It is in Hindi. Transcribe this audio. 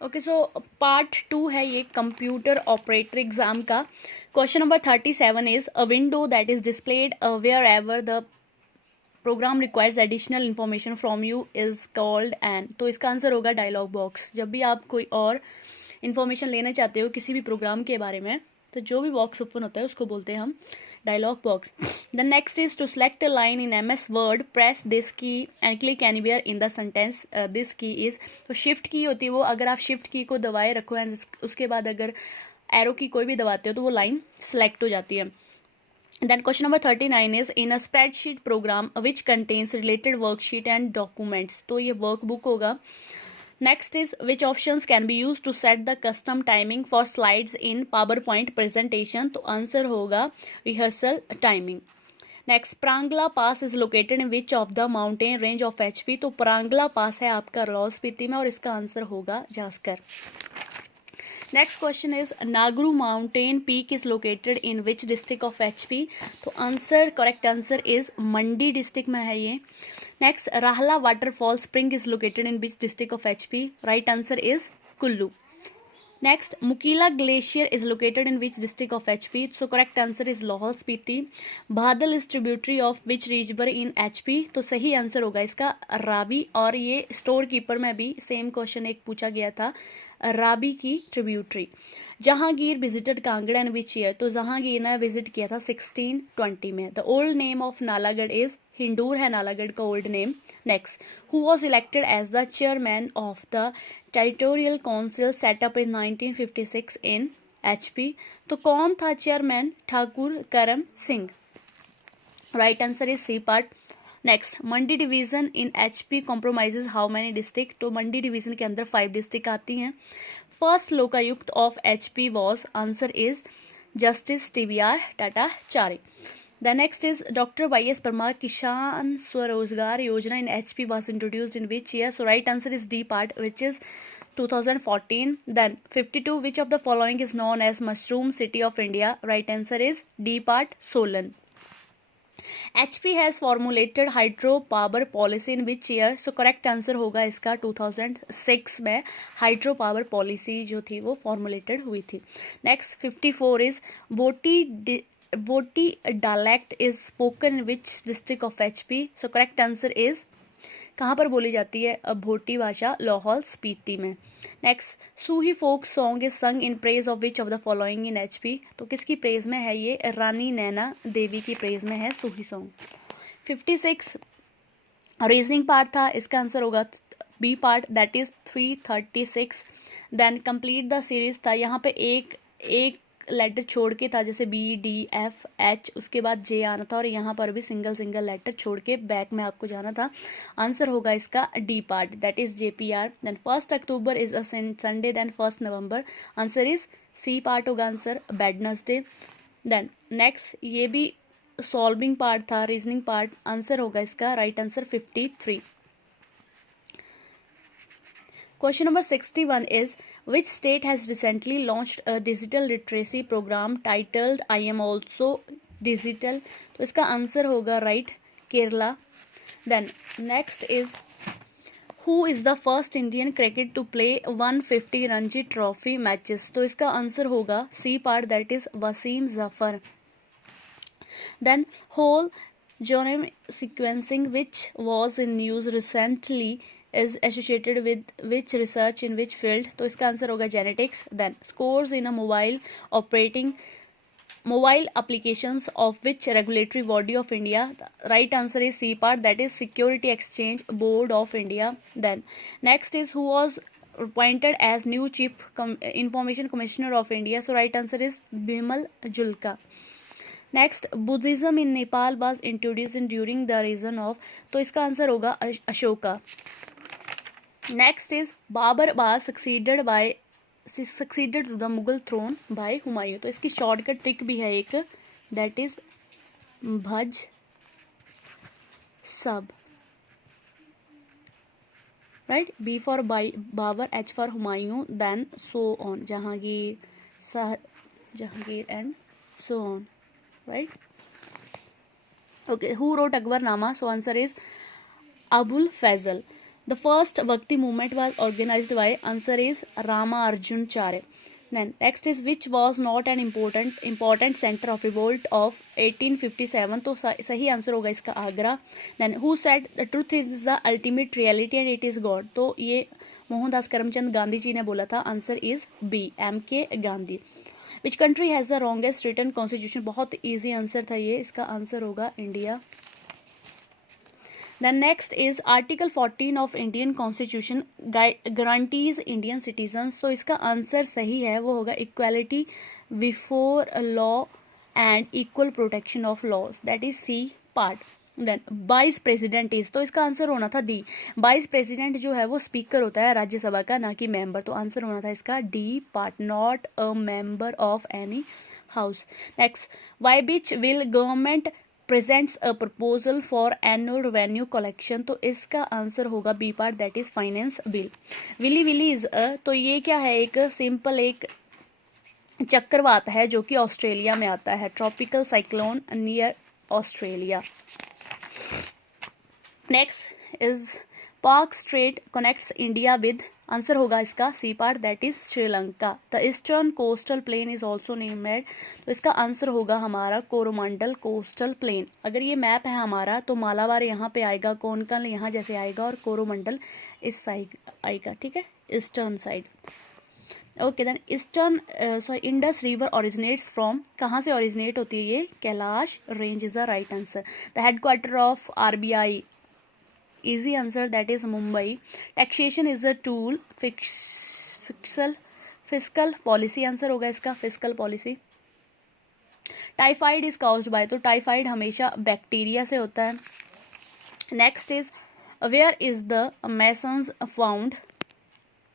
ओके, सो पार्ट 2 है ये कंप्यूटर ऑपरेटर एग्जाम का। Question number 37 is a window that is displayed wherever the program requires additional information from you is called an. तो इसका आंसर होगा डायलॉग बॉक्स। जब भी आप कोई और इन्फॉर्मेशन लेना चाहते हो किसी भी प्रोग्राम के बारे में, तो जो भी बॉक्स ओपन होता है उसको बोलते हैं हम dialogue box. The next is to select a line in MS word, press this key and click anywhere in the sentence. This key is, तो शिफ्ट की होती है वो, अगर आप शिफ्ट की को दबाए रखो एंड उसके बाद अगर एरो की कोई भी दबाते हो तो वो लाइन सेलेक्ट हो जाती है। Then question number 39 is in a spreadsheet program which contains related worksheet and documents. तो ये workbook होगा। Next is which options can be used to set the custom timing for slides in PowerPoint presentation. तो answer होगा rehearsal timing. Next, Prangla Pass is located in which of the mountain range of HP. तो Prangla Pass है आपका लाहौल स्पीति में और इसका आंसर होगा Zanskar. Next question is Nagru mountain peak is located in which district of HP। तो answer, correct answer is Mandi district में है ये। Next, Rahla waterfall spring is located in which district of HP। Right answer is Kullu. Next, Mukila glacier is located in which district of HP। So correct answer is Lahaul Spiti. Badal is tributary of which river in HP। तो सही आंसर होगा इसका रावी। और ये स्टोर कीपर में भी सेम क्वेश्चन एक पूछा गया था, राबी की tributary. Jahangir visited Kangra in which year. तो जहांगीर ने विजिट किया था 1620 में। The old name of Nalagarh is, Hindur है नालागढ़ का old name. Next, who was elected as the chairman of the territorial council setup इन 1956 इन HP। तो कौन था chairman? Thakur Karam Singh. Right answer is C part. Next, Mandi division in HP compromises how many district. तो मंडी डिवीजन के अंदर 5 डिस्ट्रिक्ट आती हैं। First Lokayukta of HP was, answer is justice TVR Tatacharya. The next is doctor YS Parmar Kisan Swarozgar Yojana in HP was introduced in which year. So right answer is D part which is 2014. Then 52, which of the following is known as mushroom city of India? Right answer is D part, Solan. HP has formulated hydropower policy in which year? So correct answer होगा इसका 2006 में हाइड्रो पावर पॉलिसी जो थी वो फॉर्मुलेटेड हुई थी। नेक्स्ट 54 इज वोटी dialect is spoken in which district of HP। So correct answer is, कहाँ पर बोली जाती है भोटी भाषा? लाहौल स्पीति में। Next, Suhi folk song is sung in praise of which of the following in HP। तो किसकी प्रेज में है ये? रानी नैना देवी की प्रेज में है सूही सॉन्ग। 56 रीजनिंग पार्ट था, इसका आंसर होगा B part, that is 336। Then complete the series था, यहाँ पे एक लेटर छोड़ के था, जैसे BDFH, उसके बाद J आना था और यहाँ पर भी सिंगल लेटर छोड़ के बैक में आपको जाना था। आंसर होगा इसका D part, that is JPR। Then 1 October is a Sunday. Then 1 November, answer is C part होगा आंसर, वेडनेसडे। देन नेक्स्ट, ये भी सॉल्विंग पार्ट था, रीजनिंग पार्ट, आंसर होगा इसका right answer 53। Question number 61 is which state has recently launched a digital literacy program titled I am also digital। तो इसका आंसर होगा right Kerala. Then next is who is the first Indian cricket to play 150 Ranji trophy matches. तो इसका आंसर होगा C part, that is Wasim Jaffer. Then whole genome sequencing which was in news recently is associated with which research in which field। तो इसका आंसर होगा genetics. Then scores in a mobile applications of which regulatory body of India। right answer is C part, that is Security Exchange Board of India। then next is who was appointed as new chief information commissioner of India। so right answer is Bimal Julka। Next, Buddhism in Nepal was introduced in during the region of. तो इसका आंसर होगा Ashoka. Next is Babur was succeeded to the Mughal throne by Humayun. तो इसकी शॉर्टकट ट्रिक भी है एक, दैट इज भज सब। Right, B for Babur, H for Humayun, then so on, Jahangir and so on. right? Okay, who wrote Akbarnama? So answer is Abul Fazl। The first bhakti movement was organised by, answer is Ramanujacharya. Then next is which was not an important center of revolt of 1857, तो सही आंसर होगा इसका Agra. Then who said the truth is the ultimate reality and it is God, तो ये मोहनदास करमचंद गांधी जी ने बोला था. Answer is B, MK Gandhi. Which country has the longest written constitution, बहुत इजी आंसर था ये, इसका आंसर होगा India. The next is Article 14 of Indian Constitution guarantees Indian citizens, तो इसका आंसर सही है वो होगा equality before law and equal protection of laws, that is C part. Then vice president is, तो इसका आंसर होना था डी. वाइस प्रेसिडेंट जो है वो स्पीकर होता है राज्यसभा का, ना कि मेंबर, तो आंसर होना था इसका D part, not a member of any house. Next, by which will government presents a proposal for annual revenue collection, तो इसका आंसर होगा B part, that is finance bill. Willy willy is a, तो ये क्या है, एक सिंपल एक चक्रवात है जो कि ऑस्ट्रेलिया में आता है, tropical cyclone near Australia. Next is Palk strait connects India with, answer होगा इसका C part, that is Sri Lanka. The eastern coastal plain is also named, तो इसका आंसर होगा हमारा कोरोमंडल कोस्टल प्लेन. अगर ये मैप है हमारा तो मालाबार यहाँ पे आएगा, कोनकल यहाँ जैसे आएगा और कोरोमंडल इस साइड आएगा, ठीक है, eastern side. Okay, then eastern Indus river originates from, कहाँ से ओरिजिनेट होती है ये, Kailash range is the right answer. The headquarter of RBI, easy answer, that is Mumbai. Taxation is a tool, fiscal policy, answer होगा इसका fiscal policy. Typhoid is caused by, तो टाइफाइड हमेशा बैक्टीरिया से होता है. Next is where is the mesons found,